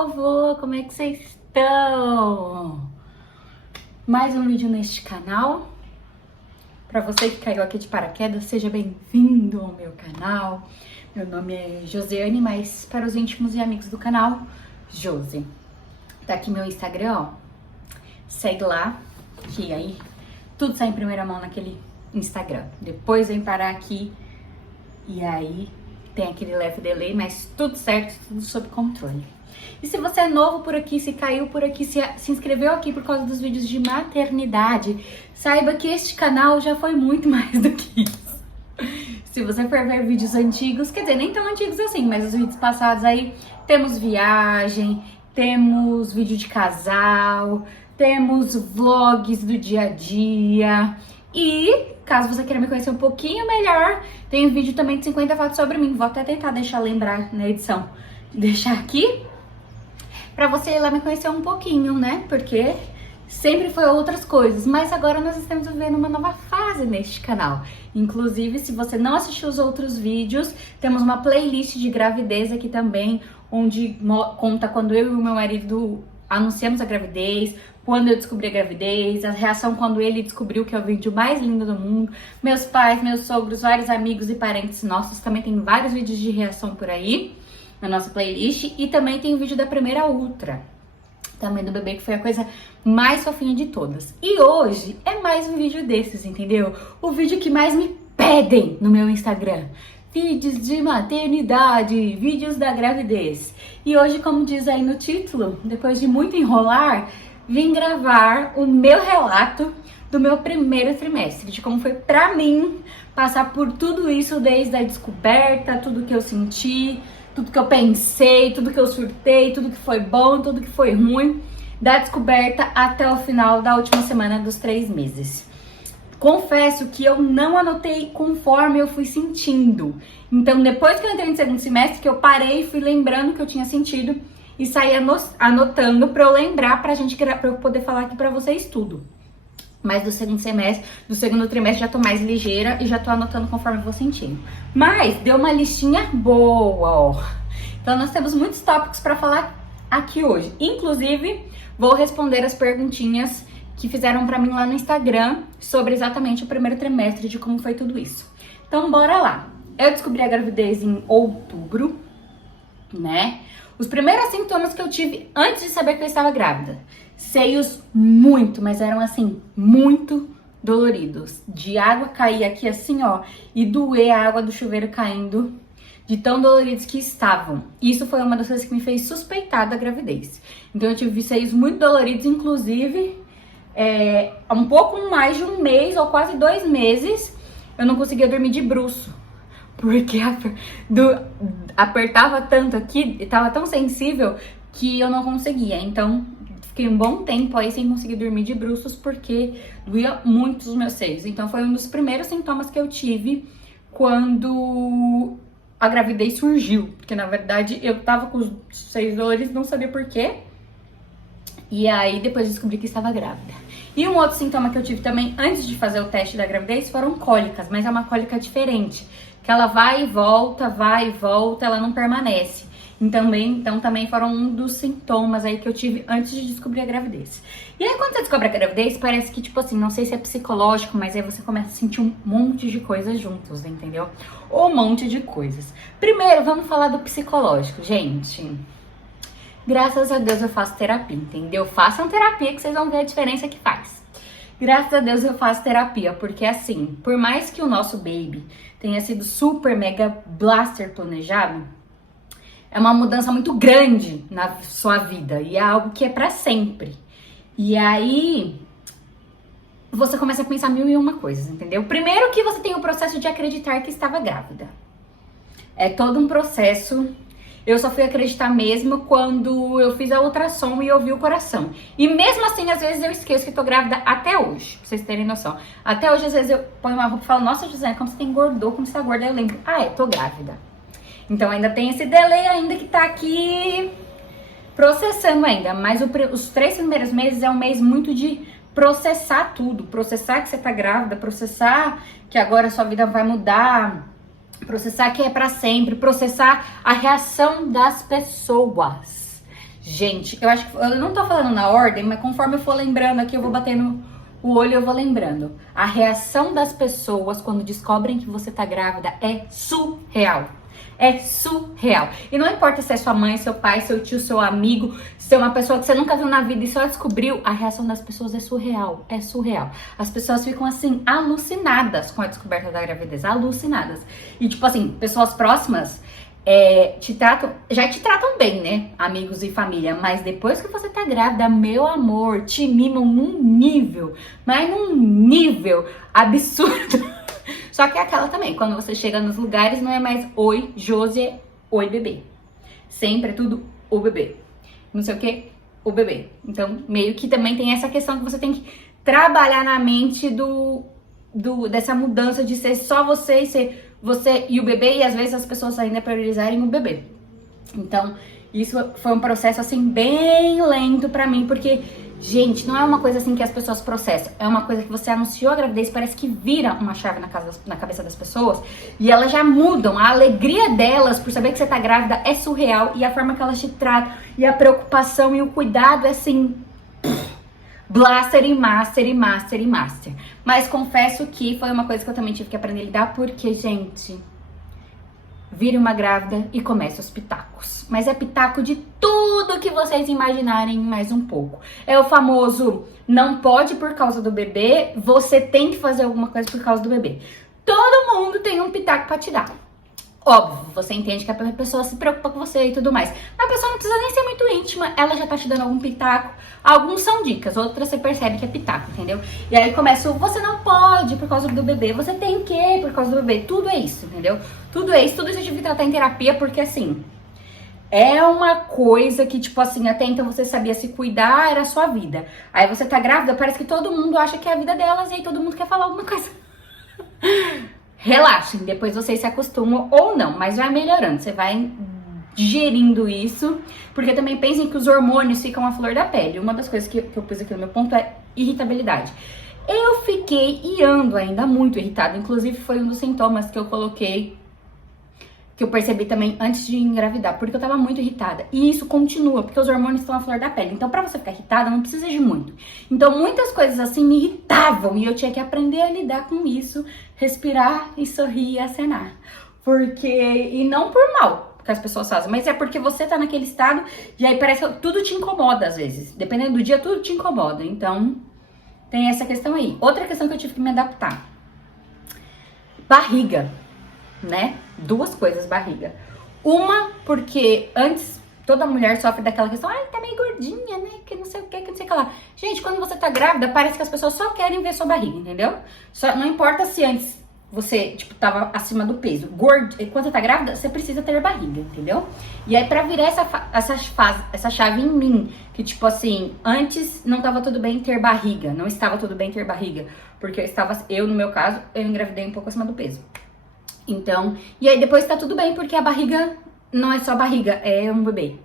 povo! Como é que vocês estão? Mais um vídeo neste canal. Para você que caiu aqui de paraquedas, seja bem-vindo ao meu canal. Meu nome é Josiane, mas para os íntimos e amigos do canal, Josi. Tá aqui meu Instagram, ó. Segue lá, que aí tudo sai em primeira mão naquele Instagram. Depois vem parar aqui e aí tem aquele leve delay, mas tudo certo, tudo sob controle. E se você é novo por aqui, se caiu por aqui, se inscreveu aqui por causa dos vídeos de maternidade, saiba que este canal já foi muito mais do que isso. Se você for ver vídeos antigos, quer dizer, nem tão antigos assim, mas os vídeos passados aí, temos viagem, temos vídeo de casal, temos vlogs do dia a dia. E, caso você queira me conhecer um pouquinho melhor, tem um vídeo também de 50 fatos sobre mim. Vou até tentar lembrar na edição, deixar aqui, pra você ir lá me conhecer um pouquinho, né? Porque sempre foi outras coisas, mas agora nós estamos vivendo uma nova fase neste canal. Inclusive, se você não assistiu os outros vídeos, temos uma playlist de gravidez aqui também, onde conta quando eu e o meu marido anunciamos a gravidez, quando eu descobri a gravidez, a reação quando ele descobriu, que é o vídeo mais lindo do mundo, meus pais, meus sogros, vários amigos e parentes nossos, também tem vários vídeos de reação por aí na nossa playlist, e também tem o vídeo da primeira ultra, também do bebê, que foi a coisa mais fofinha de todas. E hoje é mais um vídeo desses, entendeu? O vídeo que mais me pedem no meu Instagram. Vídeos de maternidade, vídeos da gravidez. E hoje, como diz aí no título, depois de muito enrolar, vim gravar o meu relato do meu primeiro trimestre, de como foi pra mim passar por tudo isso, desde a descoberta, tudo que eu senti, tudo que eu pensei, tudo que eu surtei, tudo que foi bom, tudo que foi ruim, da descoberta até o final da última semana dos 3 meses. Confesso que eu não anotei conforme eu fui sentindo. Então, depois que eu entrei no segundo semestre, que eu parei e fui lembrando o que eu tinha sentido e saí anotando pra eu lembrar, pra eu poder falar aqui pra vocês tudo. Mas do segundo semestre, do segundo trimestre, já tô mais ligeira e já tô anotando conforme eu vou sentindo. Mas deu uma listinha boa, ó. Então nós temos muitos tópicos pra falar aqui hoje. Inclusive, vou responder as perguntinhas que fizeram pra mim lá no Instagram sobre exatamente o primeiro trimestre, de como foi tudo isso. Então bora lá. Eu descobri a gravidez em outubro, né? Os primeiros sintomas que eu tive antes de saber que eu estava grávida. Seios muito, mas eram assim, muito doloridos. De água cair aqui assim, ó, e doer a água do chuveiro caindo, de tão doloridos que estavam. Isso foi uma das coisas que me fez suspeitar da gravidez. Então eu tive seios muito doloridos, inclusive, um pouco mais de um mês, ou quase 2 meses, eu não conseguia dormir de bruço. Porque apertava tanto aqui, estava tão sensível que eu não conseguia. Então, fiquei um bom tempo aí sem conseguir dormir de bruços, porque doía muito os meus seios. Então, foi um dos primeiros sintomas que eu tive quando a gravidez surgiu. Porque, na verdade, eu tava com os seios doloridos, não sabia por quê. E aí, depois descobri que estava grávida. E um outro sintoma que eu tive também, antes de fazer o teste da gravidez, foram cólicas. Mas é uma cólica diferente, que ela vai e volta, ela não permanece. Então também foram um dos sintomas aí que eu tive antes de descobrir a gravidez. E aí quando você descobre a gravidez, parece que tipo assim, não sei se é psicológico, mas aí você começa a sentir um monte de coisas juntos, entendeu? Um monte de coisas. Primeiro, vamos falar do psicológico, gente. Graças a Deus eu faço terapia, entendeu? Façam terapia que vocês vão ver a diferença que faz. Graças a Deus eu faço terapia, porque assim, por mais que o nosso baby tenha sido super mega blaster planejado, é uma mudança muito grande na sua vida e é algo que é pra sempre. E aí você começa a pensar mil e uma coisas, entendeu? Primeiro que você tem o processo de acreditar que estava grávida. É todo um processo. Eu só fui acreditar mesmo quando eu fiz a ultrassom e ouvi o coração. E mesmo assim, às vezes eu esqueço que tô grávida até hoje, pra vocês terem noção. Até hoje, às vezes eu ponho uma roupa e falo, nossa, José, como você engordou, como você tá gorda? Aí eu lembro, tô grávida. Então ainda tem esse delay ainda que tá aqui processando ainda. Mas os 3 primeiros meses é um mês muito de processar tudo. Processar que você tá grávida, processar que agora a sua vida vai mudar, processar que é pra sempre, processar a reação das pessoas. Gente, eu acho que eu não tô falando na ordem, mas conforme eu for lembrando aqui, eu vou batendo o olho e eu vou lembrando. A reação das pessoas quando descobrem que você tá grávida é surreal. É surreal. E não importa se é sua mãe, seu pai, seu tio, seu amigo, se é uma pessoa que você nunca viu na vida e só descobriu, a reação das pessoas é surreal. É surreal. As pessoas ficam assim, alucinadas com a descoberta da gravidez. Alucinadas. E tipo assim, pessoas próximas já te tratam bem, né? Amigos e família. Mas depois que você tá grávida, meu amor, te mimam num nível, mas num nível absurdo. Só que é aquela também, quando você chega nos lugares, não é mais oi, Josi, oi, bebê. Sempre é tudo o bebê. Não sei o que, o bebê. Então, meio que também tem essa questão que você tem que trabalhar na mente dessa mudança de ser só você e ser você e o bebê, e às vezes as pessoas ainda priorizarem o bebê. Então, isso foi um processo, assim, bem lento pra mim, porque... Gente, não é uma coisa assim que as pessoas processam. É uma coisa que você anunciou a gravidez, parece que vira uma chave na cabeça das pessoas. E elas já mudam. A alegria delas por saber que você tá grávida é surreal. E a forma que elas te tratam, e a preocupação e o cuidado é assim... Blaster e master e master e master. Mas confesso que foi uma coisa que eu também tive que aprender a lidar. Porque, gente... Vire uma grávida e comece os pitacos. Mas é pitaco de tudo que vocês imaginarem mais um pouco. É o famoso, não pode por causa do bebê, você tem que fazer alguma coisa por causa do bebê. Todo mundo tem um pitaco pra te dar. Óbvio, você entende que a pessoa se preocupa com você e tudo mais. A pessoa não precisa nem ser muito íntima, ela já tá te dando algum pitaco. Alguns são dicas, outras você percebe que é pitaco, entendeu? E aí começa o, você não pode por causa do bebê, você tem que por causa do bebê. Tudo é isso, entendeu? Tudo é isso, tudo isso eu tive que tratar em terapia, porque assim... É uma coisa que, tipo assim, até então você sabia se cuidar, era a sua vida. Aí você tá grávida, parece que todo mundo acha que é a vida delas, e aí todo mundo quer falar alguma coisa. Relaxem, depois vocês se acostumam ou não, mas vai melhorando, você vai digerindo isso, porque também pensem que os hormônios ficam à flor da pele. Uma das coisas que eu pus aqui no meu ponto é irritabilidade. Eu fiquei e ando ainda muito irritada, inclusive foi um dos sintomas que eu coloquei, que eu percebi também antes de engravidar, porque eu tava muito irritada. E isso continua, porque os hormônios estão à flor da pele. Então, pra você ficar irritada, não precisa de muito. Então, muitas coisas assim me irritavam e eu tinha que aprender a lidar com isso, respirar e sorrir e acenar. Porque, e não por mal que as pessoas fazem, mas é porque você tá naquele estado e aí parece que tudo te incomoda às vezes. Dependendo do dia, tudo te incomoda. Então, tem essa questão aí. Outra questão que eu tive que me adaptar. Barriga. Né? Duas coisas, barriga. Uma, porque antes toda mulher sofre daquela questão, ai, tá meio gordinha, né? Que não sei o que não sei o que lá. Gente, quando você tá grávida, parece que as pessoas só querem ver sua barriga, entendeu? Só, não importa se antes você, tipo, tava acima do peso. Quando você tá grávida, você precisa ter barriga, entendeu? E aí, pra virar essa chave em mim, que tipo assim, antes não tava tudo bem ter barriga, não estava tudo bem ter barriga, porque eu no meu caso, eu engravidei um pouco acima do peso. Então, e aí depois tá tudo bem, porque a barriga não é só barriga, é um bebê.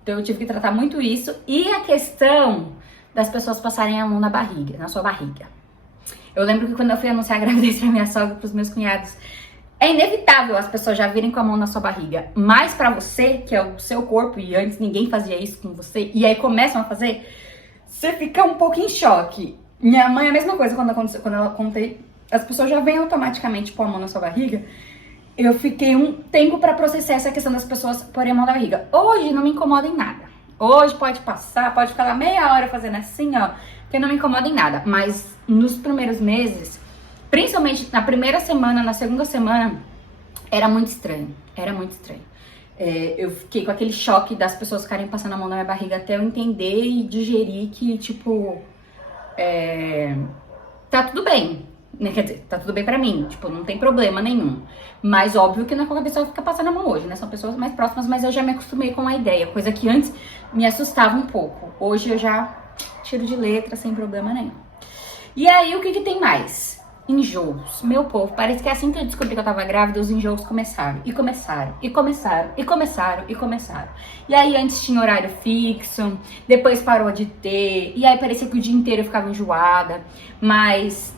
Então eu tive que tratar muito isso. E a questão das pessoas passarem a mão na barriga, na sua barriga. Eu lembro que quando eu fui anunciar a gravidez pra minha sogra e pros meus cunhados, é inevitável as pessoas já virem com a mão na sua barriga. Mas pra você, que é o seu corpo, e antes ninguém fazia isso com você, e aí começam a fazer, você fica um pouco em choque. Minha mãe, a mesma coisa, quando ela contei, as pessoas já vêm automaticamente pôr a mão na sua barriga. Eu fiquei um tempo pra processar essa questão das pessoas porem a mão na barriga. Hoje não me incomoda em nada. Hoje pode passar, pode ficar lá meia hora fazendo assim, ó, que não me incomoda em nada. Mas nos primeiros meses, principalmente na primeira semana, na segunda semana, era muito estranho. Era muito estranho. Eu fiquei com aquele choque das pessoas ficarem passando a mão na minha barriga até eu entender e digerir que, tipo, tá tudo bem. Quer dizer, tá tudo bem pra mim, tipo, não tem problema nenhum. Mas óbvio que não é qualquer pessoa que fica passando a mão hoje, né? São pessoas mais próximas, mas eu já me acostumei com a ideia. Coisa que antes me assustava um pouco. Hoje eu já tiro de letra sem problema nenhum. E aí, o que tem mais? Enjoos. Meu povo, parece que assim que eu descobri que eu tava grávida, os enjoos começaram. E começaram, e começaram, e começaram, e começaram. E aí antes tinha horário fixo, depois parou de ter. E aí parecia que o dia inteiro eu ficava enjoada. Mas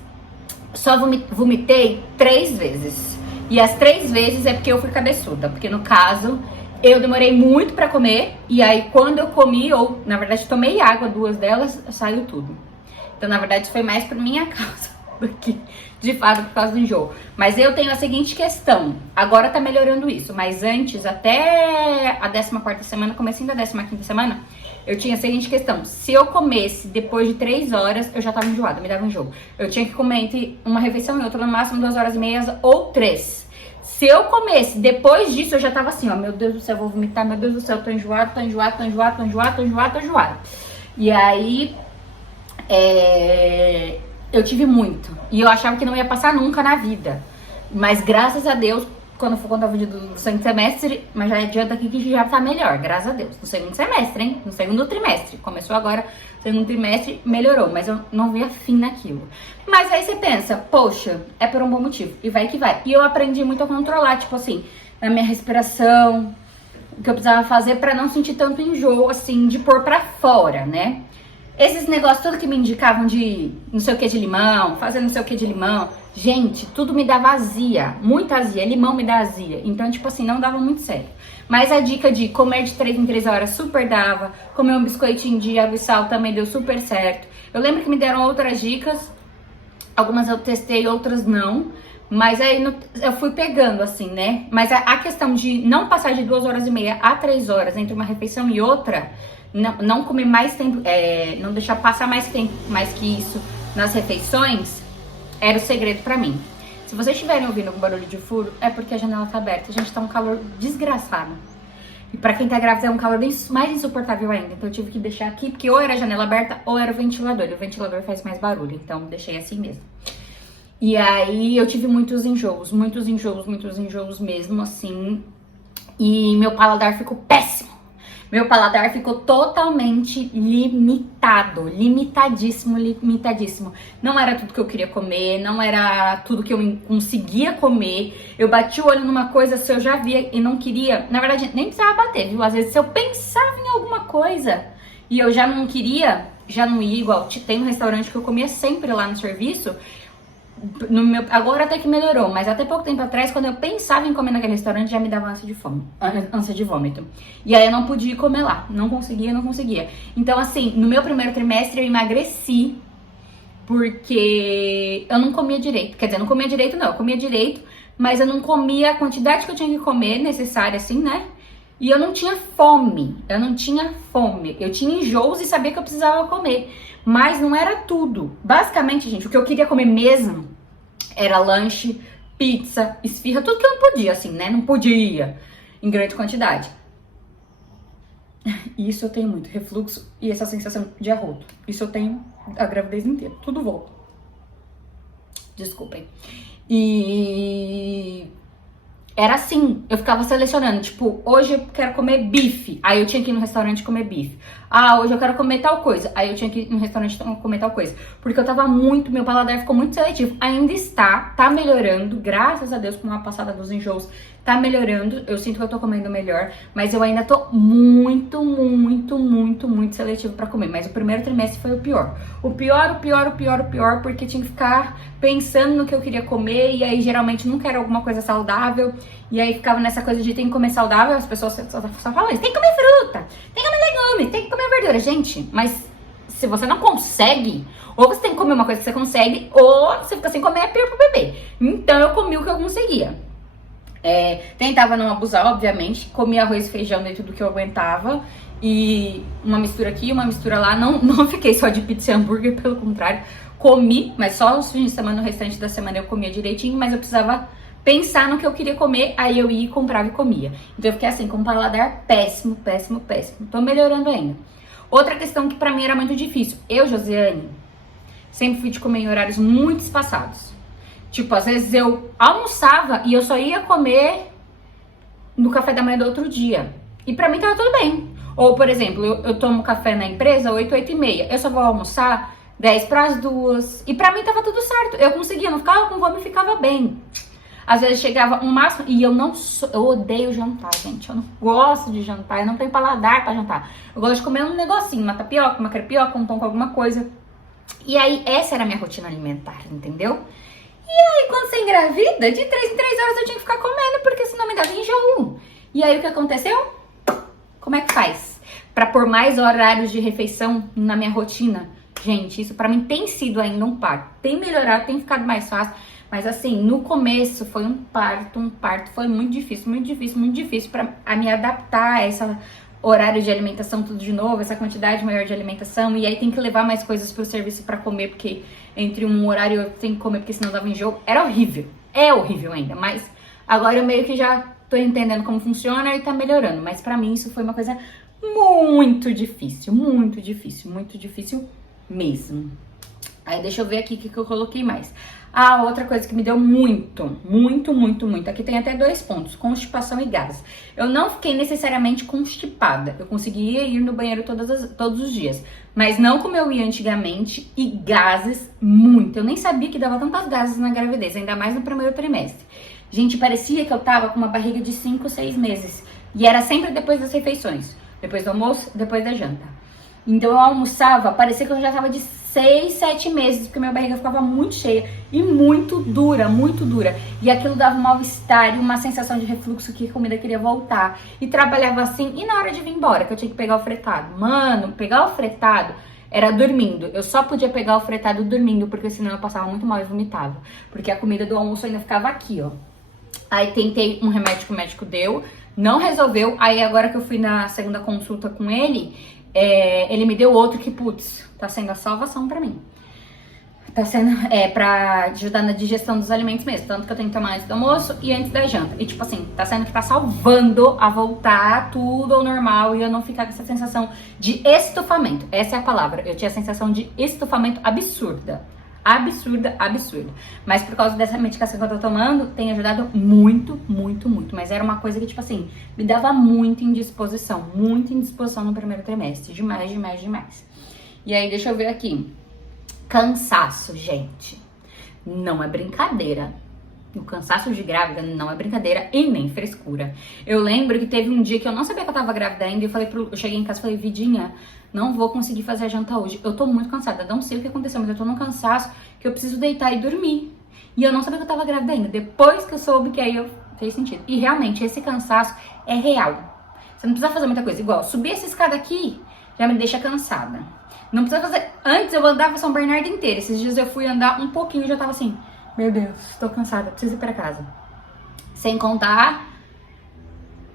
só vomitei 3 vezes. E as 3 vezes é porque eu fui cabeçuda. Porque no caso, Eu demorei muito pra comer, e aí quando eu comi, ou na verdade tomei água, 2 delas, saiu tudo. Então, na verdade, foi mais por minha causa do que, de fato, por causa do enjoo. Mas eu tenho a seguinte questão, agora tá melhorando isso, mas antes, até a 14ª semana, comecinho da 15ª semana, eu tinha a seguinte questão, se eu comesse depois de 3 horas, eu já tava enjoada, me dava enjoo. Eu tinha que comer entre uma refeição e outra, no máximo 2 horas e meia ou 3. Se eu comesse depois disso, eu já tava assim, ó, meu Deus do céu, eu vou vomitar, meu Deus do céu, tô enjoada, tô enjoada, tô enjoada, tô enjoada, tô enjoada, tô enjoada. E aí, eu tive muito. E eu achava que não ia passar nunca na vida. Mas graças a Deus, quando for contar o vídeo do segundo semestre, mas já adianta aqui que já tá melhor, graças a Deus. No segundo semestre, hein? No segundo trimestre. Começou agora, segundo trimestre, melhorou. Mas eu não via fim naquilo. Mas aí você pensa, poxa, é por um bom motivo. E vai que vai. E eu aprendi muito a controlar, tipo assim, na minha respiração, o que eu precisava fazer pra não sentir tanto enjoo, assim, de pôr pra fora, né? Esses negócios tudo que me indicavam de não sei o que de limão, fazer não sei o que de limão, gente, tudo me dava azia, muita azia, limão me dá azia, então tipo assim, não dava muito certo. Mas a dica de comer de 3 em 3 horas super dava, comer um biscoitinho de água e sal também deu super certo. Eu lembro que me deram outras dicas, algumas eu testei, outras não, mas aí eu fui pegando assim, né? Mas a questão de não passar de 2 horas e meia a 3 horas entre uma refeição e outra, não comer mais tempo, não deixar passar mais tempo, mais que isso, nas refeições, era o segredo pra mim. Se vocês estiverem ouvindo algum barulho de furo, é porque a janela tá aberta, a gente tá um calor desgraçado. E pra quem tá grávida é um calor mais insuportável ainda, então eu tive que deixar aqui, porque ou era a janela aberta ou era o ventilador, e o ventilador faz mais barulho, então deixei assim mesmo. E aí eu tive muitos enjoos mesmo, assim, e meu paladar ficou péssimo. Meu paladar ficou totalmente limitadíssimo. Não era tudo que eu queria comer, não era tudo que eu conseguia comer. Eu bati o olho numa coisa, se eu já via e não queria, na verdade nem precisava bater, viu? Às vezes se eu pensava em alguma coisa e eu já não queria, já não ia igual. Tem um restaurante que eu comia sempre lá no serviço, agora até que melhorou, mas até pouco tempo atrás, quando eu pensava em comer naquele restaurante, já me dava ânsia de vômito. E aí eu não podia comer lá, não conseguia. Então assim, no meu primeiro trimestre eu emagreci, porque eu não comia direito. Quer dizer, não comia direito não, eu comia direito, mas eu não comia a quantidade que eu tinha que comer, necessária assim, né? E eu não tinha fome, eu tinha enjoos e sabia que eu precisava comer, mas não era tudo. Basicamente, gente, o que eu queria comer mesmo era lanche, pizza, esfirra, tudo que eu não podia, assim, né? Não podia em grande quantidade. E isso eu tenho muito, refluxo e essa sensação de arroto. Isso eu tenho a gravidez inteira, tudo volta. Desculpem. E era assim, eu ficava selecionando, tipo, hoje eu quero comer bife, aí eu tinha que ir no restaurante comer bife. Ah, hoje eu quero comer tal coisa, aí eu tinha que ir no restaurante comer tal coisa. Porque eu tava meu paladar ficou muito seletivo. Ainda tá melhorando, graças a Deus, com uma passada dos enjoos, tá melhorando. Eu sinto que eu tô comendo melhor, mas eu ainda tô muito seletivo pra comer. Mas o primeiro trimestre foi o pior. O pior, porque tinha que ficar pensando no que eu queria comer, e aí geralmente nunca era alguma coisa saudável. E aí ficava nessa coisa de tem que comer saudável, as pessoas só falam isso, tem que comer fruta, tem que comer legumes, tem que comer verdura. Gente, mas se você não consegue, ou você tem que comer uma coisa que você consegue, ou você fica sem comer, é pior pro bebê. Então eu comi o que eu conseguia. Tentava não abusar, obviamente, comia arroz e feijão dentro do que eu aguentava, e uma mistura aqui, uma mistura lá. Não fiquei só de pizza e hambúrguer, pelo contrário, comi, mas só os fins de semana, no restante da semana eu comia direitinho, mas eu precisava pensar no que eu queria comer, aí eu ia e comprava e comia. Então eu fiquei assim, com um paladar péssimo. Tô melhorando ainda. Outra questão que pra mim era muito difícil, eu, Josiane, sempre fui de comer em horários muito espaçados. Tipo, às vezes eu almoçava e eu só ia comer no café da manhã do outro dia. E pra mim tava tudo bem. Ou, por exemplo, eu tomo café na empresa 8, 8h30. Eu só vou almoçar 10 para as 2. E pra mim tava tudo certo. Eu conseguia, não ficava com fome e ficava bem. Às vezes chegava um máximo, e eu odeio jantar, gente. Eu não gosto de jantar, eu não tenho paladar pra jantar. Eu gosto de comer um negocinho, uma tapioca, uma crepioca, um pão com alguma coisa. E aí, essa era a minha rotina alimentar, entendeu? E aí, quando você engravida, de 3 em 3 horas eu tinha que ficar comendo, porque senão me dava enjoo. E aí o que aconteceu? Como é que faz pra pôr mais horários de refeição na minha rotina? Gente, isso pra mim tem sido ainda um parto. Tem melhorado, tem ficado mais fácil. Mas assim, no começo foi um parto foi muito difícil pra me adaptar a esse horário de alimentação tudo de novo, essa quantidade maior de alimentação. E aí tem que levar mais coisas pro serviço pra comer, porque entre um horário eu tenho que comer, porque senão dava enjoo. Era horrível, é horrível ainda, mas agora eu meio que já tô entendendo como funciona e tá melhorando. Mas pra mim isso foi uma coisa muito difícil mesmo. Aí deixa eu ver aqui o que eu coloquei mais. Ah, outra coisa que me deu muito. Aqui tem até 2 pontos, constipação e gases. Eu não fiquei necessariamente constipada. Eu conseguia ir no banheiro todos os dias. Mas não como eu ia antigamente. E gases, muito. Eu nem sabia que dava tantas gases na gravidez, ainda mais no primeiro trimestre. Gente, parecia que eu tava com uma barriga de 5, 6 meses. E era sempre depois das refeições. Depois do almoço, depois da janta. Então eu almoçava, parecia que eu já tava de 6, 7 meses, porque minha barriga ficava muito cheia e muito dura. E aquilo dava um mal-estar e uma sensação de refluxo, que a comida queria voltar. E trabalhava assim, e na hora de vir embora, que eu tinha que pegar o fretado. Mano, pegar o fretado era dormindo. Eu só podia pegar o fretado dormindo, porque senão eu passava muito mal e vomitava. Porque a comida do almoço ainda ficava aqui, ó. Aí tentei um remédio que o médico deu, não resolveu. Aí agora que eu fui na segunda consulta com ele, ele me deu outro que, putz, tá sendo a salvação pra mim. Tá sendo, pra ajudar na digestão dos alimentos mesmo. Tanto que eu tenho que tomar antes do almoço e antes da janta. E tipo assim, tá sendo que tá salvando a voltar tudo ao normal e eu não ficar com essa sensação de estufamento. Essa é a palavra. Eu tinha a sensação de estufamento absurda. Absurda. Mas por causa dessa medicação que eu tô tomando, tem ajudado muito. Mas era uma coisa que, tipo assim, me dava muita indisposição no primeiro trimestre. Demais. E aí, deixa eu ver aqui. Cansaço, gente. Não é brincadeira. O cansaço de grávida não é brincadeira e nem frescura. Eu lembro que teve um dia que eu não sabia que eu tava grávida ainda e eu cheguei em casa e falei, Vidinha, não vou conseguir fazer a janta hoje. Eu tô muito cansada, não sei o que aconteceu, mas eu tô num cansaço que eu preciso deitar e dormir. E eu não sabia que eu tava grávida ainda. Depois que eu soube, que aí eu fez sentido. E realmente, esse cansaço é real. Você não precisa fazer muita coisa. Igual, subir essa escada aqui já me deixa cansada. Não precisa fazer... Antes eu andava São Bernardo inteira. Esses dias eu fui andar um pouquinho e já tava assim... Meu Deus, tô cansada, preciso ir pra casa. Sem contar,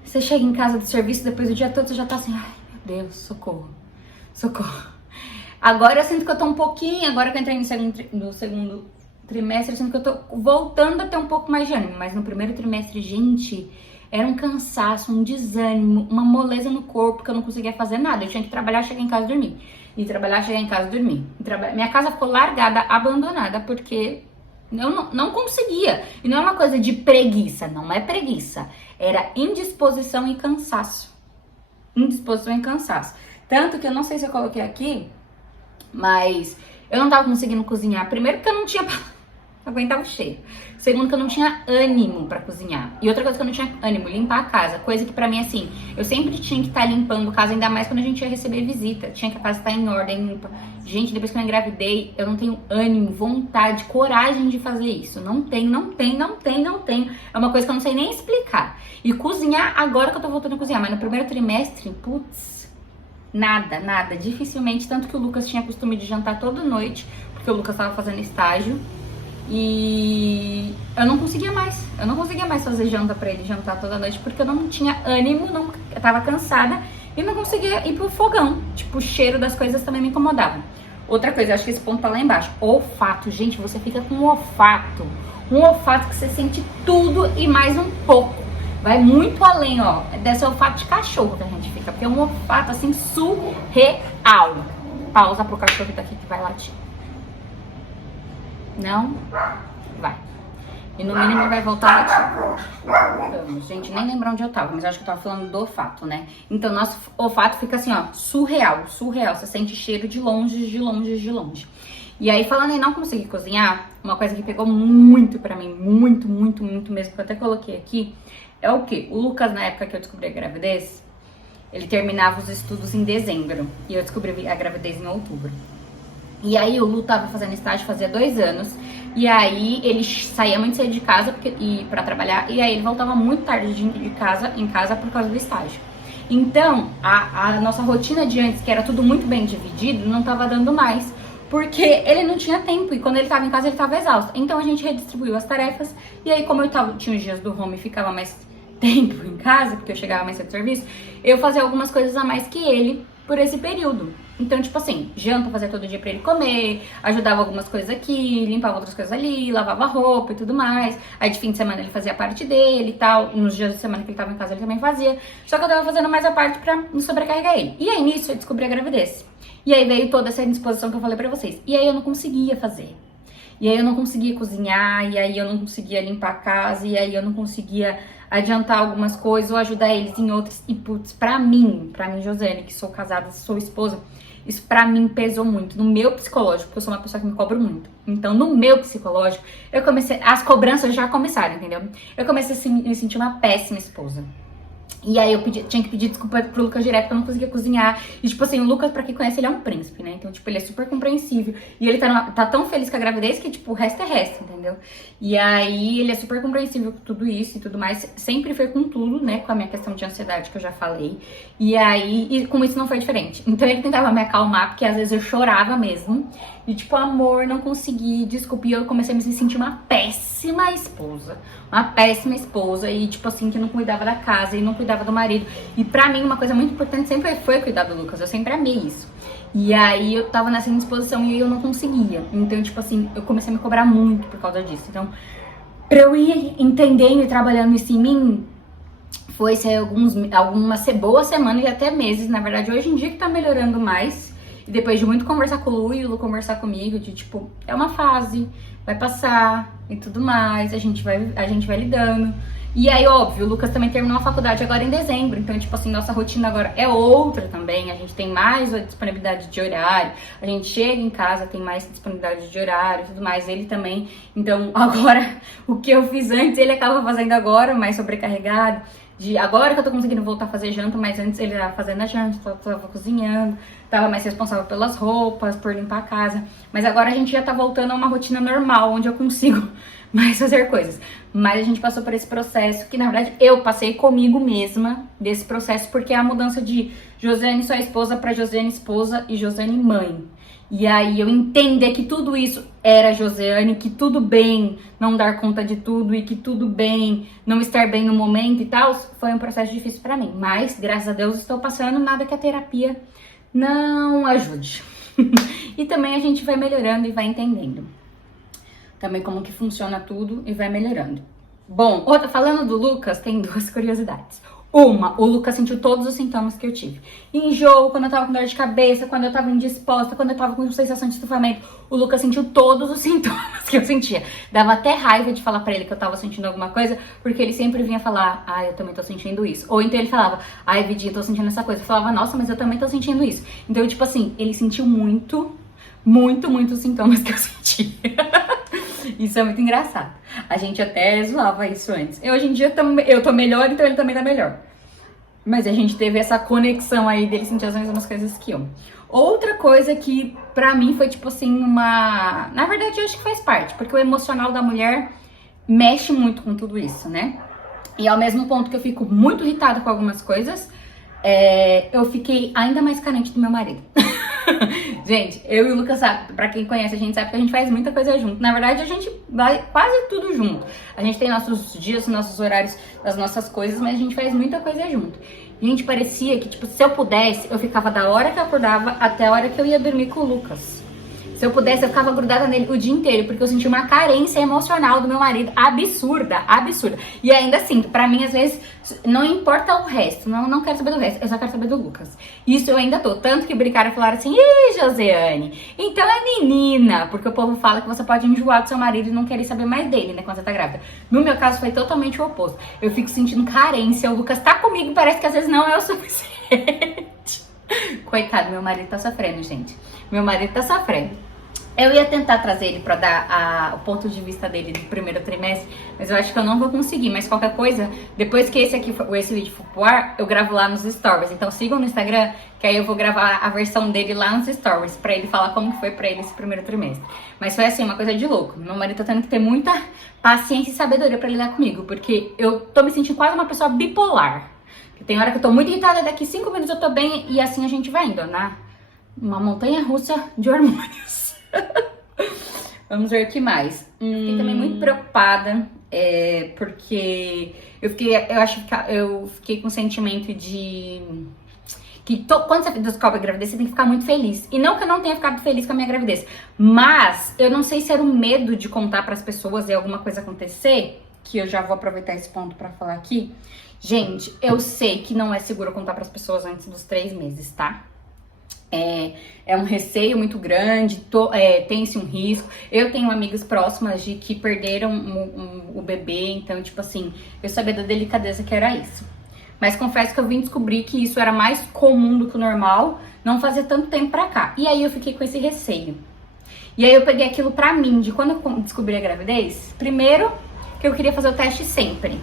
você chega em casa do serviço, depois do dia todo você já tá assim, ai, meu Deus, socorro. Agora eu sinto que eu tô um pouquinho, agora que eu entrei no segundo trimestre, eu sinto que eu tô voltando a ter um pouco mais de ânimo. Mas no primeiro trimestre, gente, era um cansaço, um desânimo, uma moleza no corpo, que eu não conseguia fazer nada. Eu tinha que trabalhar, chegar em casa e dormir. E trabalhar, chegar em casa e dormir. Minha casa ficou largada, abandonada, porque... Eu não conseguia. E não é uma coisa de preguiça, não é preguiça. Era indisposição e cansaço. Tanto que eu não sei se eu coloquei aqui, mas eu não tava conseguindo cozinhar. Primeiro porque eu não tinha... aguentava o cheiro. Segundo que eu não tinha ânimo pra cozinhar. E outra coisa que eu não tinha ânimo, limpar a casa. Coisa que pra mim, assim, eu sempre tinha que estar limpando a casa, ainda mais quando a gente ia receber visita. Tinha que a casa estar em ordem, limpa. Gente, depois que eu engravidei, eu não tenho ânimo, vontade, coragem de fazer isso. Não tenho. É uma coisa que eu não sei nem explicar. E cozinhar, agora que eu tô voltando a cozinhar. Mas no primeiro trimestre, putz, nada. Dificilmente, tanto que o Lucas tinha costume de jantar toda noite, porque o Lucas tava fazendo estágio. E eu não conseguia mais fazer janta pra ele, jantar toda noite, porque eu não tinha ânimo, eu tava cansada e não conseguia ir pro fogão. Tipo, o cheiro das coisas também me incomodava. Outra coisa, eu acho que esse ponto tá lá embaixo. Olfato, gente, você fica com um olfato que você sente tudo e mais um pouco. Vai muito além, ó, desse olfato de cachorro que a gente fica, porque é um olfato, assim, surreal. Pausa pro cachorro que tá aqui, que vai latir. Não? Vai. E no mínimo vai voltar a latir. Gente, nem lembro onde eu tava, mas acho que eu tava falando do olfato, né? Então, nosso olfato fica assim, ó, surreal. Você sente cheiro de longe. E aí, falando em não conseguir cozinhar, uma coisa que pegou muito pra mim, muito mesmo, que eu até coloquei aqui, é o quê? O Lucas, na época que eu descobri a gravidez, ele terminava os estudos em dezembro. E eu descobri a gravidez em outubro. E aí o Lu tava fazendo estágio fazia 2 anos, E aí ele saía muito cedo de casa pra trabalhar, e aí ele voltava muito tarde em casa por causa do estágio. Então, a nossa rotina de antes, que era tudo muito bem dividido, não tava dando mais, porque ele não tinha tempo, e quando ele tava em casa ele tava exausto. Então a gente redistribuiu as tarefas, e aí como tinha os dias do home e ficava mais tempo em casa, porque eu chegava mais cedo do serviço, eu fazia algumas coisas a mais que ele por esse período. Então, tipo assim, janta fazia todo dia pra ele comer, ajudava algumas coisas aqui, limpava outras coisas ali, lavava roupa e tudo mais. Aí de fim de semana ele fazia a parte dele e tal, e nos dias de semana que ele tava em casa ele também fazia. Só que eu tava fazendo mais a parte pra não sobrecarregar ele. E aí nisso eu descobri a gravidez. E aí veio toda essa indisposição que eu falei pra vocês. E aí eu não conseguia fazer. E aí eu não conseguia cozinhar, e aí eu não conseguia limpar a casa, e aí eu não conseguia adiantar algumas coisas ou ajudar eles em outras. E putz, pra mim, Josiane, que sou casada, sou esposa, isso pra mim pesou muito no meu psicológico, porque eu sou uma pessoa que me cobro muito. Então, no meu psicológico, as cobranças já começaram, entendeu? Eu comecei a me sentir uma péssima esposa. E aí eu tinha que pedir desculpa pro Lucas direto, porque eu não conseguia cozinhar. E tipo assim, o Lucas, pra quem conhece, ele é um príncipe, né? Então, tipo, ele é super compreensível. E ele tá tão feliz com a gravidez que, tipo, o resto é resto, entendeu? E aí ele é super compreensível com tudo isso e tudo mais. Sempre foi com tudo, né? Com a minha questão de ansiedade que eu já falei. E aí, com isso não foi diferente. Então ele tentava me acalmar, porque às vezes eu chorava mesmo. E tipo, amor, não consegui, desculpa. E eu comecei a me sentir uma péssima esposa. Uma péssima esposa. E tipo assim, que não cuidava da casa e não cuidava do marido. E pra mim, uma coisa muito importante sempre foi cuidar do Lucas. Eu sempre amei isso. E aí eu tava nessa indisposição e eu não conseguia. Então, tipo assim, eu comecei a me cobrar muito por causa disso. Então, pra eu ir entendendo e trabalhando isso em mim, foi ser algumas boas semanas e até meses. Na verdade, hoje em dia que tá melhorando mais. E depois de muito conversar com o Lu e o Lu conversar comigo, de tipo, é uma fase, vai passar e tudo mais, a gente vai lidando. E aí, óbvio, o Lucas também terminou a faculdade agora em dezembro, então, tipo assim, nossa rotina agora é outra também, a gente tem mais disponibilidade de horário, a gente chega em casa, tem mais disponibilidade de horário e tudo mais, ele também. Então, agora, o que eu fiz antes, ele acaba fazendo agora, mais sobrecarregado. Agora que eu tô conseguindo voltar a fazer janta, mas antes ele tava fazendo a janta, tava cozinhando, tava mais responsável pelas roupas, por limpar a casa. Mas agora a gente já tá voltando a uma rotina normal, onde eu consigo mais fazer coisas. Mas a gente passou por esse processo, que na verdade eu passei comigo mesma desse processo, porque é a mudança de Josiane sua esposa pra Josiane esposa e Josiane mãe. E aí eu entender que tudo isso era Josiane, que tudo bem não dar conta de tudo e que tudo bem não estar bem no momento e tal, foi um processo difícil pra mim. Mas, graças a Deus, estou passando, nada que a terapia não ajude. E também a gente vai melhorando e vai entendendo também como que funciona tudo e vai melhorando. Bom, falando do Lucas, tem duas curiosidades. Uma, o Lucas sentiu todos os sintomas que eu tive. Enjoo, quando eu tava com dor de cabeça, quando eu tava indisposta, quando eu tava com sensação de estufamento. O Lucas sentiu todos os sintomas que eu sentia. Dava até raiva de falar pra ele que eu tava sentindo alguma coisa, porque ele sempre vinha falar, eu também tô sentindo isso. Ou então ele falava, Vidinha, eu tô sentindo essa coisa. Eu falava, nossa, mas eu também tô sentindo isso. Então, tipo assim, ele sentiu muito os sintomas que eu sentia. Isso é muito engraçado. A gente até zoava isso antes. Hoje em dia eu tô melhor, então ele também tá melhor. Mas a gente teve essa conexão aí dele sentir as mesmas coisas que eu. Outra coisa que pra mim foi tipo assim Na verdade eu acho que faz parte, porque o emocional da mulher mexe muito com tudo isso, né? E ao mesmo ponto que eu fico muito irritada com algumas coisas, eu fiquei ainda mais carente do meu marido. Gente, eu e o Lucas, pra quem conhece, a gente sabe que a gente faz muita coisa junto. Na verdade, a gente vai quase tudo junto. A gente tem nossos dias, nossos horários, as nossas coisas, mas a gente faz muita coisa junto. Gente, parecia que, tipo, se eu pudesse, eu ficava da hora que eu acordava até a hora que eu ia dormir com o Lucas. Se eu pudesse, eu ficava grudada nele o dia inteiro, porque eu sentia uma carência emocional do meu marido absurda. E ainda assim, pra mim, às vezes, não importa o resto, não quero saber do resto, eu só quero saber do Lucas. Isso eu ainda tô. Tanto que brincaram e falaram assim, ih, Josiane, então é menina, porque o povo fala que você pode enjoar do seu marido e não querer saber mais dele, né, quando você tá grávida. No meu caso, foi totalmente o oposto. Eu fico sentindo carência, o Lucas tá comigo e parece que às vezes não é o suficiente. Coitado, meu marido tá sofrendo, gente. Meu marido tá sofrendo. Eu ia tentar trazer ele pra dar o ponto de vista dele do primeiro trimestre, mas eu acho que eu não vou conseguir. Mas qualquer coisa, depois que esse vídeo for pro ar, eu gravo lá nos stories. Então sigam no Instagram, que aí eu vou gravar a versão dele lá nos stories, pra ele falar como que foi pra ele esse primeiro trimestre. Mas foi assim, uma coisa de louco. Meu marido tá tendo que ter muita paciência e sabedoria pra lidar comigo, porque eu tô me sentindo quase uma pessoa bipolar. Tem hora que eu tô muito irritada, daqui 5 minutos eu tô bem, e assim a gente vai indo, né? Uma montanha-russa de hormônios. Vamos ver o que mais. Fiquei também muito preocupada, porque eu fiquei com o sentimento de que quando você descobre a gravidez, você tem que ficar muito feliz. E não que eu não tenha ficado feliz com a minha gravidez, mas eu não sei se era o medo de contar para as pessoas e alguma coisa acontecer, que eu já vou aproveitar esse ponto para falar aqui. Gente, eu sei que não é seguro contar para as pessoas antes dos 3 meses, tá? É um receio muito grande, tem-se um risco. Eu tenho amigas próximas de que perderam o bebê, então, tipo assim, eu sabia da delicadeza que era isso. Mas confesso que eu vim descobrir que isso era mais comum do que o normal, não fazia tanto tempo pra cá. E aí eu fiquei com esse receio. E aí eu peguei aquilo pra mim, de quando eu descobri a gravidez, primeiro, que eu queria fazer o teste sempre.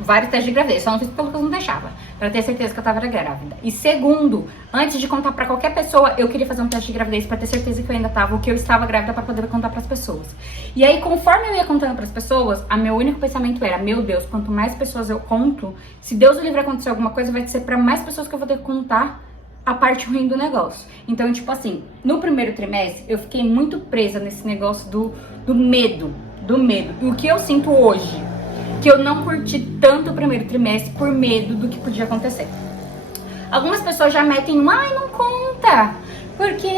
Vários testes de gravidez, só não fiz porque eu não deixava, pra ter certeza que eu tava grávida. E segundo, antes de contar pra qualquer pessoa, eu queria fazer um teste de gravidez pra ter certeza que eu ainda tava, ou que eu estava grávida, pra poder contar pras pessoas. E aí, conforme eu ia contando pras pessoas, meu único pensamento era, meu Deus, quanto mais pessoas eu conto, se Deus o livre acontecer alguma coisa, vai ser pra mais pessoas que eu vou ter que contar a parte ruim do negócio. Então, tipo assim, no primeiro trimestre, eu fiquei muito presa nesse negócio do medo, E o que eu sinto hoje, que eu não curti tanto o primeiro trimestre por medo do que podia acontecer. Algumas pessoas já metem, não conta, porque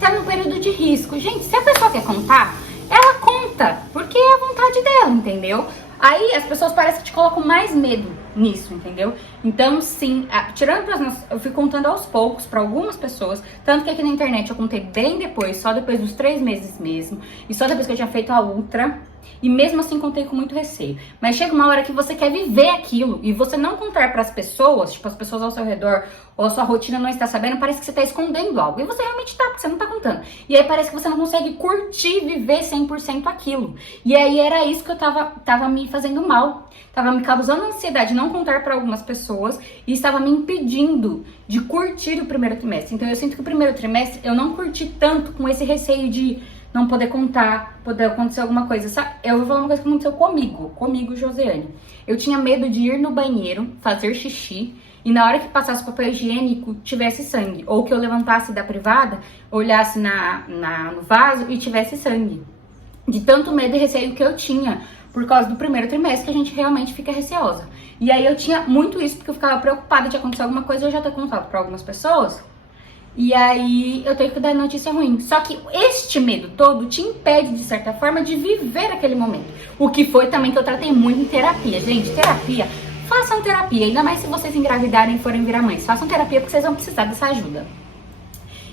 tá no período de risco. Gente, se a pessoa quer contar, ela conta, porque é a vontade dela, entendeu? Aí as pessoas parecem que te colocam mais medo nisso, entendeu? Então, sim, eu fui contando aos poucos pra algumas pessoas, tanto que aqui na internet eu contei bem depois, só depois dos 3 meses mesmo, e só depois que eu tinha feito a ultra, e mesmo assim contei com muito receio. Mas chega uma hora que você quer viver aquilo, e você não contar pras pessoas, tipo, as pessoas ao seu redor, ou a sua rotina não está sabendo, parece que você tá escondendo algo, e você realmente tá, porque você não tá contando. E aí parece que você não consegue curtir, viver 100% aquilo. E aí era isso que eu tava me fazendo mal, tava me causando ansiedade não contar pra algumas pessoas, e estava me impedindo de curtir o primeiro trimestre. Então eu sinto que o primeiro trimestre eu não curti tanto, com esse receio de não poder contar, poder acontecer alguma coisa. Eu vou falar uma coisa que aconteceu comigo, Josiane. Eu tinha medo de ir no banheiro, fazer xixi, e na hora que passasse o papel higiênico, tivesse sangue. Ou que eu levantasse da privada, olhasse no vaso e tivesse sangue. De tanto medo e receio que eu tinha, por causa do primeiro trimestre, que a gente realmente fica receosa. E aí eu tinha muito isso, porque eu ficava preocupada de acontecer alguma coisa, eu já ter contado pra algumas pessoas, e aí eu tenho que dar notícia ruim. Só que este medo todo te impede, de certa forma, de viver aquele momento. O que foi também que eu tratei muito em terapia. Gente, terapia, façam terapia. Ainda mais se vocês engravidarem e forem virar mães. Façam terapia porque vocês vão precisar dessa ajuda.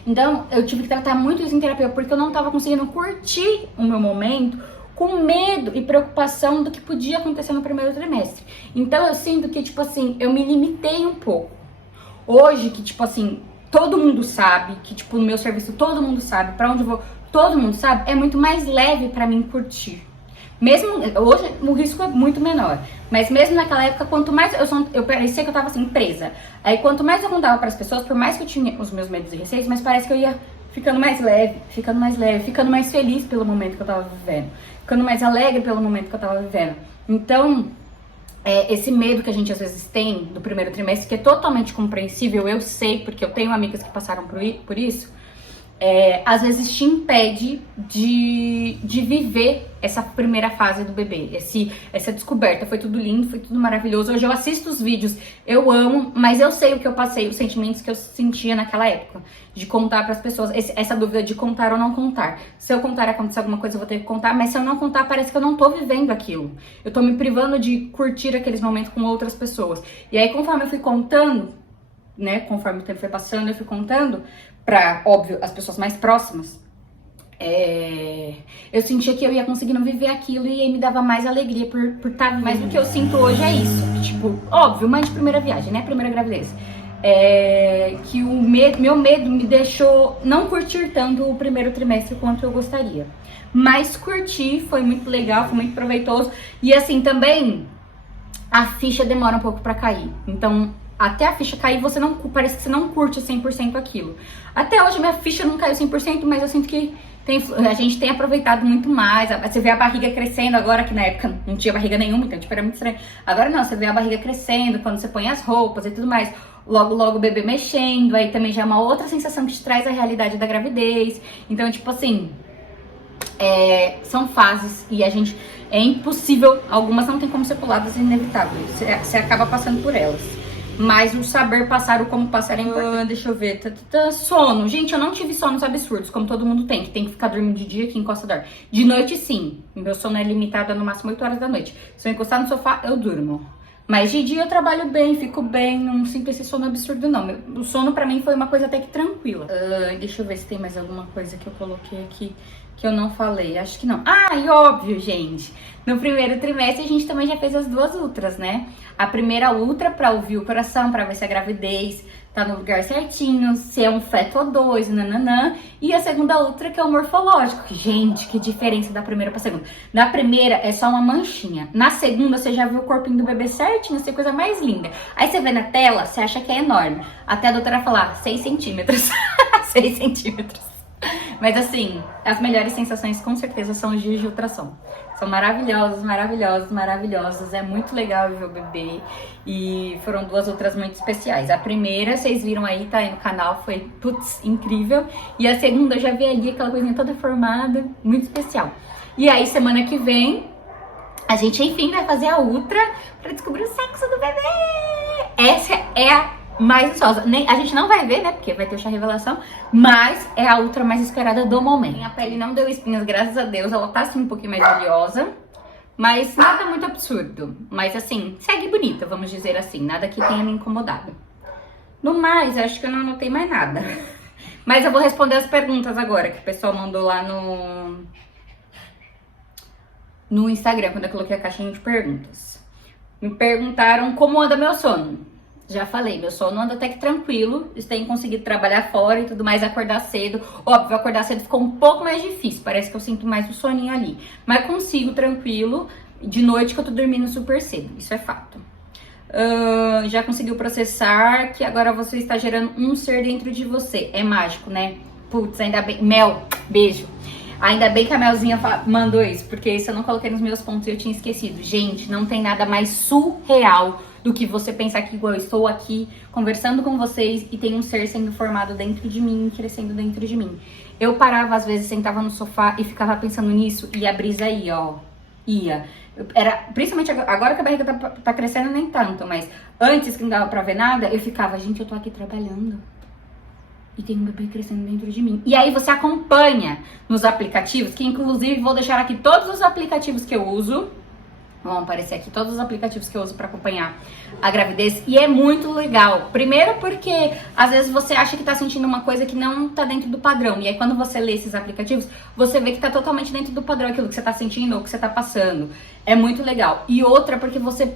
Então, eu tive que tratar muito isso em terapia, porque eu não tava conseguindo curtir o meu momento, com medo e preocupação do que podia acontecer no primeiro trimestre. Então, eu sinto que, tipo assim, eu me limitei um pouco. Hoje, que, tipo assim, todo mundo sabe, que, tipo, no meu serviço todo mundo sabe, pra onde eu vou, todo mundo sabe, é muito mais leve pra mim curtir. Mesmo, hoje o risco é muito menor, mas mesmo naquela época, quanto mais eu parecia que eu tava assim, presa. Aí quanto mais eu contava pras pessoas, por mais que eu tinha os meus medos e receios, mas parece que eu ia ficando mais leve, ficando mais feliz pelo momento que eu tava vivendo, ficando mais alegre pelo momento que eu tava vivendo. Então, esse medo que a gente às vezes tem do primeiro trimestre, que é totalmente compreensível, eu sei, porque eu tenho amigas que passaram por isso, às vezes te impede de viver essa primeira fase do bebê, essa descoberta. Foi tudo lindo, foi tudo maravilhoso. Hoje eu assisto os vídeos, eu amo, mas eu sei o que eu passei, os sentimentos que eu sentia naquela época, de contar para as pessoas, essa dúvida de contar ou não contar. Se eu contar e acontecer alguma coisa, eu vou ter que contar, mas se eu não contar, parece que eu não tô vivendo aquilo. Eu tô me privando de curtir aqueles momentos com outras pessoas. E aí, conforme eu fui contando, né, conforme o tempo foi passando, eu fui contando pra, óbvio, as pessoas mais próximas, eu sentia que eu ia conseguindo viver aquilo e aí me dava mais alegria por estar. Mas o que eu sinto hoje é isso, tipo, óbvio, mãe de primeira viagem, né, primeira gravidez. que meu medo me deixou não curtir tanto o primeiro trimestre quanto eu gostaria. Mas curti, foi muito legal, foi muito proveitoso. E assim, também a ficha demora um pouco pra cair. Então, até a ficha cair, parece que você não curte 100% aquilo. Até hoje minha ficha não caiu 100%, mas eu sinto que a gente tem aproveitado muito mais. Você vê a barriga crescendo agora, que na época não tinha barriga nenhuma, então tipo, era muito estranho. Agora não, você vê a barriga crescendo quando você põe as roupas e tudo mais. Logo, logo o bebê mexendo, aí também já é uma outra sensação que te traz a realidade da gravidez. Então, tipo assim, são fases e é impossível, algumas não tem como ser puladas, é inevitável. Você acaba passando por elas. Mas o saber passar o como passar é importante. Deixa eu ver. Sono. Gente, eu não tive sonos absurdos, como todo mundo tem. Que tem que ficar dormindo de dia, que encosta dorme. De noite, sim. Meu sono é limitado a no máximo 8 horas da noite. Se eu encostar no sofá, eu durmo. Mas de dia eu trabalho bem, fico bem. Não sinto esse sono absurdo, não. O sono pra mim foi uma coisa até que tranquila. Deixa eu ver se tem mais alguma coisa que eu coloquei aqui que eu não falei. Acho que não. Ah, e óbvio, gente. No primeiro trimestre a gente também já fez as 2 ultras, né? A primeira ultra pra ouvir o coração, pra ver se a gravidez tá no lugar certinho, se é um feto ou 2, nananã. E a segunda ultra, que é o morfológico. Gente, que diferença da primeira pra segunda. Na primeira é só uma manchinha. Na segunda você já viu o corpinho do bebê certinho, essa coisa mais linda. Aí você vê na tela, você acha que é enorme. Até a doutora falar 6 centímetros. 6 centímetros. Mas assim, as melhores sensações com certeza são os dias de ultrassom. São maravilhosos, maravilhosos, maravilhosos. É muito legal ver o bebê. E foram 2 outras muito especiais. A primeira, vocês viram aí, tá aí no canal, foi, putz, incrível. E a segunda, eu já vi ali aquela coisinha toda formada, muito especial. E aí, semana que vem, a gente enfim vai fazer a ultra pra descobrir o sexo do bebê. Essa é a mais ansiosa. A gente não vai ver, né? Porque vai ter o chá revelação. Mas é a ultra mais esperada do momento. Minha pele não deu espinhas, graças a Deus. Ela tá assim um pouquinho mais oleosa. Mas nada muito absurdo. Mas assim, segue bonita, vamos dizer assim. Nada que tenha me incomodado. No mais, acho que eu não anotei mais nada. Mas eu vou responder as perguntas agora que o pessoal mandou lá no Instagram, quando eu coloquei a caixinha de perguntas. Me perguntaram como anda meu sono. Já falei, meu sono anda até que tranquilo, tenho conseguido trabalhar fora e tudo mais, acordar cedo. Óbvio, acordar cedo ficou um pouco mais difícil, parece que eu sinto mais o soninho ali. Mas consigo tranquilo, de noite que eu tô dormindo super cedo, isso é fato. Já conseguiu processar que agora você está gerando um ser dentro de você. É mágico, né? Putz, ainda bem. Mel, beijo. Ainda bem que a Melzinha mandou isso, porque isso eu não coloquei nos meus pontos e eu tinha esquecido. Gente, não tem nada mais surreal do que você pensar que igual eu estou aqui conversando com vocês e tem um ser sendo formado dentro de mim, crescendo dentro de mim. Eu parava, às vezes, sentava no sofá e ficava pensando nisso e a brisa ia, ó. Principalmente agora que a barriga tá crescendo, nem tanto, mas antes que não dava pra ver nada, eu ficava, gente, eu tô aqui trabalhando. E tem um bebê crescendo dentro de mim. E aí você acompanha nos aplicativos, que inclusive vou deixar aqui todos os aplicativos que eu uso. Vão aparecer aqui todos os aplicativos que eu uso pra acompanhar a gravidez. E é muito legal. Primeiro porque às vezes você acha que tá sentindo uma coisa que não tá dentro do padrão. E aí quando você lê esses aplicativos, você vê que tá totalmente dentro do padrão aquilo que você tá sentindo ou que você tá passando. É muito legal. E outra porque você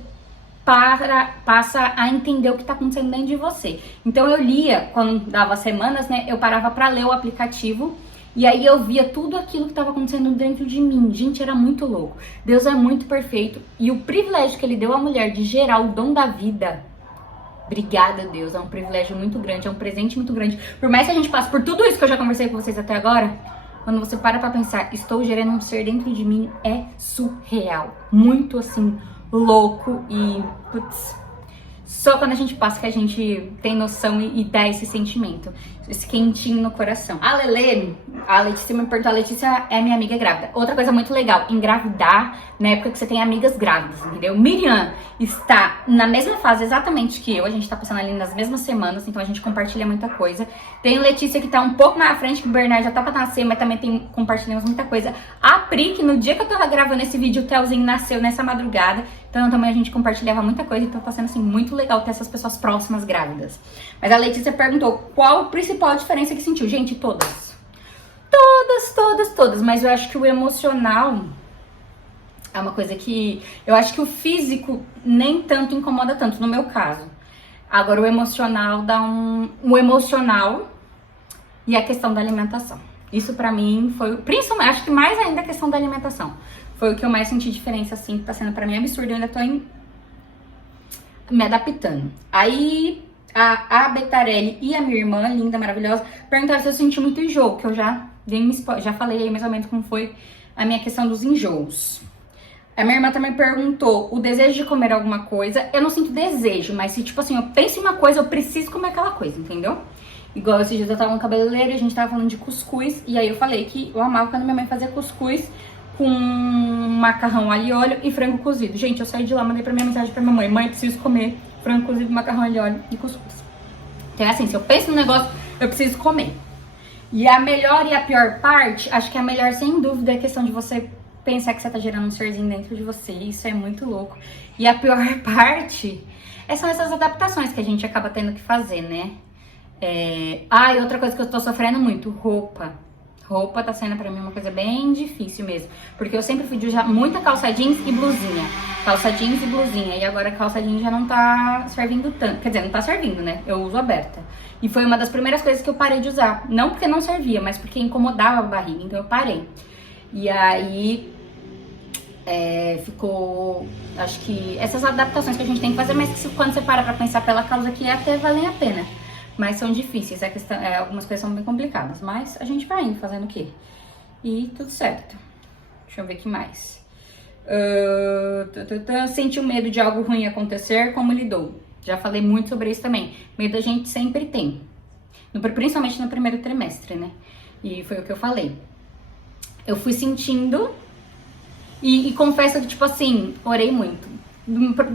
passa a entender o que tá acontecendo dentro de você. Então eu lia, quando dava semanas, né, eu parava pra ler o aplicativo e aí eu via tudo aquilo que estava acontecendo dentro de mim. Gente, era muito louco. Deus é muito perfeito e o privilégio que ele deu à mulher de gerar o dom da vida, obrigada, Deus, é um privilégio muito grande, é um presente muito grande. Por mais que a gente passe por tudo isso que eu já conversei com vocês até agora, quando você para pra pensar, estou gerando um ser dentro de mim, é surreal. Muito assim, louco e putz, só quando a gente passa que a gente tem noção e dá esse sentimento, esse quentinho no coração. A Letícia me perguntou, a Letícia é minha amiga grávida. Outra coisa muito legal, engravidar na época que você tem amigas grávidas, entendeu? Miriam está na mesma fase exatamente que eu, a gente tá passando ali nas mesmas semanas, então a gente compartilha muita coisa. Tem Letícia que tá um pouco mais à frente, que o Bernard já tá pra nascer, mas também compartilhamos muita coisa. A Pri, que no dia que eu tava gravando esse vídeo, o Telzinho nasceu nessa madrugada, então também a gente compartilhava muita coisa, então tá sendo assim muito legal ter essas pessoas próximas grávidas. Mas a Letícia perguntou qual a principal diferença que sentiu. Gente, todas. Todas. Mas eu acho que o emocional é uma coisa que... Eu acho que o físico nem tanto incomoda tanto, no meu caso. Agora o emocional dá o emocional e a questão da alimentação. Isso pra mim foi, principalmente, acho que mais ainda a questão da alimentação. Foi o que eu mais senti diferença, assim, que tá sendo pra mim absurdo. Eu ainda tô me adaptando. Aí a Betarelli e a minha irmã, linda, maravilhosa, perguntaram se eu senti muito enjoo, que eu já falei aí mais ou menos como foi a minha questão dos enjoos. A minha irmã também perguntou o desejo de comer alguma coisa. Eu não sinto desejo, mas se tipo assim, eu penso em uma coisa, eu preciso comer aquela coisa, entendeu? Igual esses dias eu tava no cabeleireiro e a gente tava falando de cuscuz, e aí eu falei que eu amava quando minha mãe fazia cuscuz com macarrão alho e óleo e frango cozido. Gente, eu saí de lá, mandei pra minha mensagem pra minha mãe: mãe, preciso comer frango cozido, macarrão alho e óleo e cuscuz. Então é assim, se eu penso no negócio, eu preciso comer. E a melhor e a pior parte, acho que a melhor sem dúvida é a questão de você pensar que você tá gerando um serzinho dentro de você. Isso é muito louco. E a pior parte são essas adaptações que a gente acaba tendo que fazer, né? E outra coisa que eu tô sofrendo muito, roupa. Roupa tá sendo pra mim uma coisa bem difícil mesmo. Porque eu sempre fui de usar muita calça jeans e blusinha. Calça jeans e blusinha. E agora a calça jeans já não tá servindo tanto. Quer dizer, não tá servindo, né? Eu uso aberta. E foi uma das primeiras coisas que eu parei de usar. Não porque não servia, mas porque incomodava a barriga. Então eu parei. E aí ficou... Acho que essas adaptações que a gente tem que fazer, mas que quando você para pra pensar pela causa que até valem a pena. Mas são difíceis, algumas coisas são bem complicadas, mas a gente vai indo fazendo o quê? E tudo certo. Deixa eu ver o que mais. Sentiu medo de algo ruim acontecer, como lidou? Já falei muito sobre isso também. Medo a gente sempre tem. Principalmente no primeiro trimestre, né? E foi o que eu falei. Eu fui sentindo e confesso que, tipo assim, orei muito.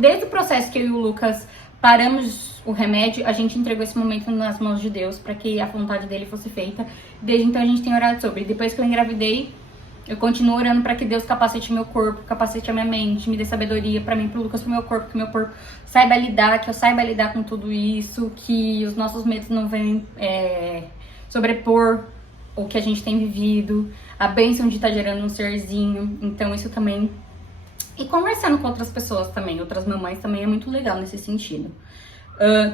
Desde o processo que eu e o Lucas paramos o remédio, a gente entregou esse momento nas mãos de Deus para que a vontade dele fosse feita. Desde então a gente tem orado sobre. Depois que eu engravidei, eu continuo orando para que Deus capacite meu corpo, capacite a minha mente, me dê sabedoria para mim, pro Lucas, pro meu corpo, que meu corpo saiba lidar, que eu saiba lidar com tudo isso, que os nossos medos não venham sobrepor o que a gente tem vivido, a bênção de estar gerando um serzinho. Então isso também. E conversando com outras pessoas também, outras mamães também é muito legal nesse sentido.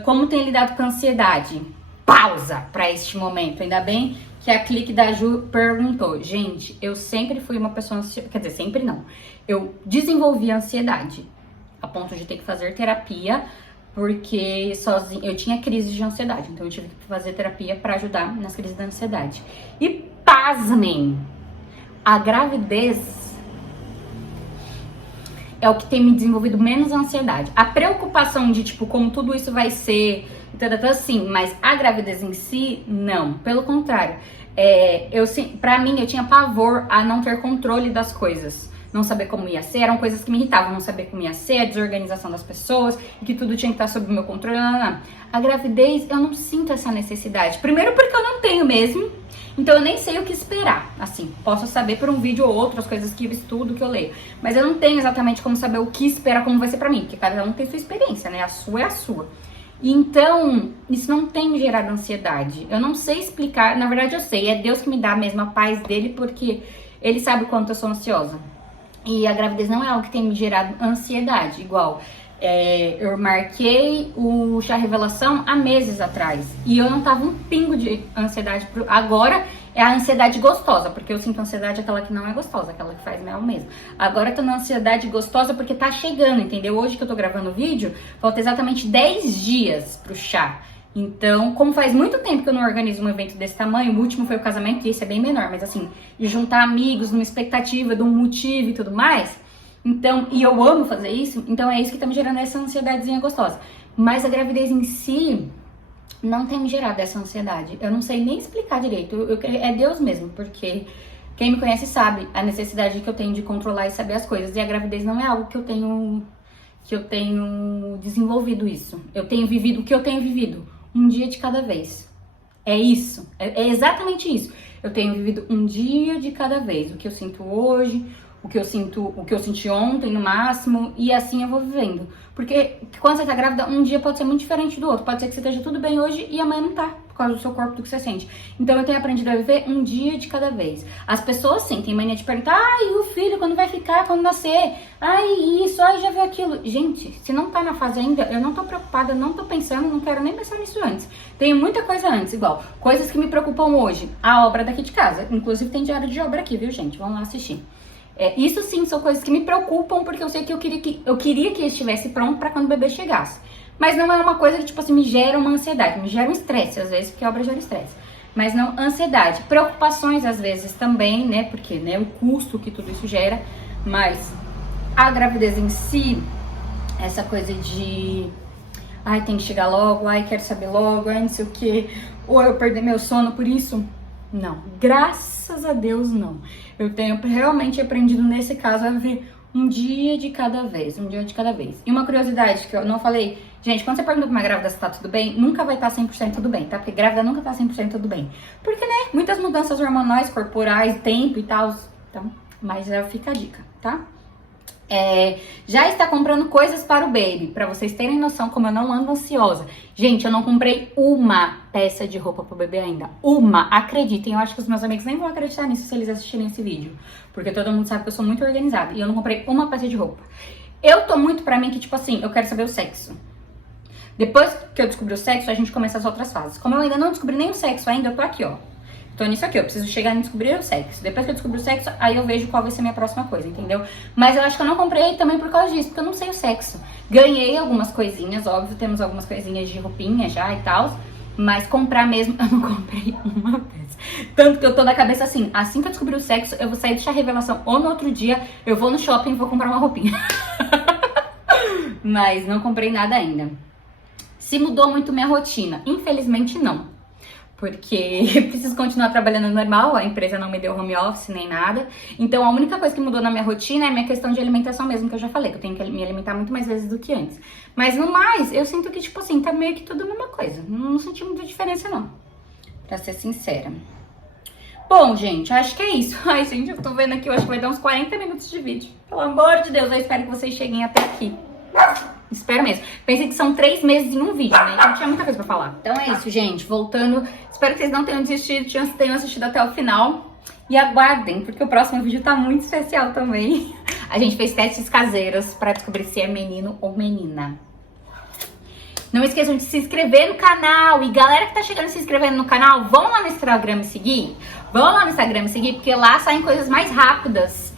Como tem lidado com a ansiedade? Pausa para este momento. Ainda bem que a clique da Ju perguntou. Gente, eu sempre fui uma pessoa ansiosa. Quer dizer, sempre não. Eu desenvolvi a ansiedade a ponto de ter que fazer terapia, porque sozinha eu tinha crise de ansiedade. Então eu tive que fazer terapia para ajudar nas crises da ansiedade. E pasmem, a gravidez é o que tem me desenvolvido menos ansiedade. A preocupação de, tipo, como tudo isso vai ser, sim, mas a gravidez em si, não. Pelo contrário, pra mim, eu tinha pavor a não ter controle das coisas. Não saber como ia ser, eram coisas que me irritavam. Não saber como ia ser, a desorganização das pessoas, e que tudo tinha que estar sob o meu controle. Não. A gravidez, eu não sinto essa necessidade. Primeiro porque eu não tenho mesmo. Então eu nem sei o que esperar, assim, posso saber por um vídeo ou outro, as coisas que eu estudo, que eu leio, mas eu não tenho exatamente como saber o que esperar, como vai ser pra mim, porque cada um tem sua experiência, né, a sua é a sua. Então, isso não tem me gerado ansiedade, eu não sei explicar, na verdade eu sei, é Deus que me dá mesmo a paz dele, porque ele sabe o quanto eu sou ansiosa. E a gravidez não é algo que tem me gerado ansiedade, igual... eu marquei o chá revelação há meses atrás e eu não tava um pingo de ansiedade. Agora é a ansiedade gostosa, porque eu sinto ansiedade aquela que não é gostosa, aquela que faz mel mesmo. Agora eu tô na ansiedade gostosa porque tá chegando, entendeu? Hoje que eu tô gravando o vídeo, falta exatamente 10 dias pro chá. Então, como faz muito tempo que eu não organizo um evento desse tamanho, o último foi o casamento e esse é bem menor, mas assim, de juntar amigos numa expectativa de um motivo e tudo mais. Então, e eu amo fazer isso, então é isso que tá me gerando essa ansiedadezinha gostosa. Mas a gravidez em si não tem me gerado essa ansiedade. Eu não sei nem explicar direito. É Deus mesmo, porque quem me conhece sabe a necessidade que eu tenho de controlar e saber as coisas. E a gravidez não é algo que eu tenho desenvolvido isso. Eu tenho vivido o que eu tenho vivido, um dia de cada vez. É isso, é exatamente isso. Eu tenho vivido um dia de cada vez. O que eu sinto hoje, o que eu senti ontem no máximo, e assim eu vou vivendo. Porque quando você tá grávida, um dia pode ser muito diferente do outro. Pode ser que você esteja tudo bem hoje e amanhã não tá. causa do seu corpo, do que você sente. Então eu tenho aprendido a viver um dia de cada vez. As pessoas sim, têm mania de perguntar, ai, o filho, quando vai ficar, quando nascer? Ai, isso, ai, já viu aquilo. Gente, se não tá na fase ainda, eu não tô preocupada, não tô pensando, não quero nem pensar nisso antes. Tenho muita coisa antes, igual, coisas que me preocupam hoje. A obra daqui de casa, inclusive tem diário de obra aqui, viu, gente? Vamos lá assistir. Isso sim são coisas que me preocupam, porque eu sei que eu queria que estivesse pronto pra quando o bebê chegasse. Mas não é uma coisa que, tipo assim, me gera uma ansiedade, me gera um estresse, às vezes, porque a obra gera estresse. Mas não ansiedade. Preocupações, às vezes, também, né? Porque, né, o custo que tudo isso gera. Mas a gravidez em si, essa coisa de... ai, tem que chegar logo, ai, quero saber logo, ai, não sei o quê. Ou eu perder meu sono por isso. Não. Graças a Deus, não. Eu tenho realmente aprendido, nesse caso, a viver um dia de cada vez, um dia de cada vez. E uma curiosidade que eu não falei, gente, quando você pergunta pra uma grávida se tá tudo bem, nunca vai estar 100% tudo bem, tá? Porque grávida nunca tá 100% tudo bem. Porque, né, muitas mudanças hormonais, corporais, tempo e tal. Então, mas fica a dica, tá? Já está comprando coisas para o baby, pra vocês terem noção como eu não ando ansiosa. Gente, eu não comprei uma peça de roupa pro bebê ainda. Uma, acreditem, eu acho que os meus amigos nem vão acreditar nisso se eles assistirem esse vídeo. Porque todo mundo sabe que eu sou muito organizada e eu não comprei uma peça de roupa. Eu tô muito pra mim que, tipo assim, eu quero saber o sexo. Depois que eu descobri o sexo, a gente começa as outras fases. Como eu ainda não descobri nem o sexo ainda, eu tô aqui, ó. Tô nisso aqui, eu preciso chegar em descobrir o sexo. Depois que eu descobrir o sexo, aí eu vejo qual vai ser a minha próxima coisa, entendeu? Mas eu acho que eu não comprei também por causa disso, porque eu não sei o sexo. Ganhei algumas coisinhas, óbvio, temos algumas coisinhas de roupinha já e tal. Mas comprar mesmo, eu não comprei uma peça. Tanto que eu tô na cabeça assim que eu descobrir o sexo, eu vou sair do chá revelação ou no outro dia, eu vou no shopping e vou comprar uma roupinha. Mas não comprei nada ainda. Se mudou muito minha rotina? Infelizmente não. Porque eu preciso continuar trabalhando normal, a empresa não me deu home office nem nada. Então a única coisa que mudou na minha rotina é a minha questão de alimentação mesmo, que eu já falei, que eu tenho que me alimentar muito mais vezes do que antes. Mas no mais, eu sinto que, tipo assim, tá meio que tudo a mesma coisa. Não senti muita diferença não, pra ser sincera. Bom, gente, acho que é isso. Ai, gente, eu tô vendo aqui, eu acho que vai dar uns 40 minutos de vídeo. Pelo amor de Deus, eu espero que vocês cheguem até aqui. Espero mesmo. Pensei que são 3 meses em um vídeo, né? Então tinha muita coisa pra falar. Então é isso, gente. Voltando. Espero que vocês não tenham desistido, tenham assistido até o final. E aguardem, porque o próximo vídeo tá muito especial também. A gente fez testes caseiros pra descobrir se é menino ou menina. Não esqueçam de se inscrever no canal. E galera que tá chegando e se inscrevendo no canal, vão lá no Instagram me seguir. Vão lá no Instagram me seguir, porque lá saem coisas mais rápidas.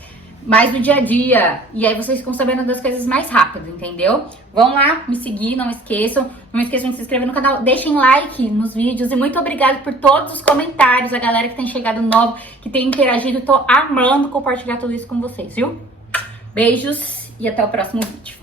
Mais do dia a dia, e aí vocês ficam sabendo das coisas mais rápido, entendeu? Vão lá me seguir, não esqueçam de se inscrever no canal, deixem like nos vídeos, e muito obrigada por todos os comentários, a galera que tem chegado novo, que tem interagido, tô amando compartilhar tudo isso com vocês, viu? Beijos e até o próximo vídeo.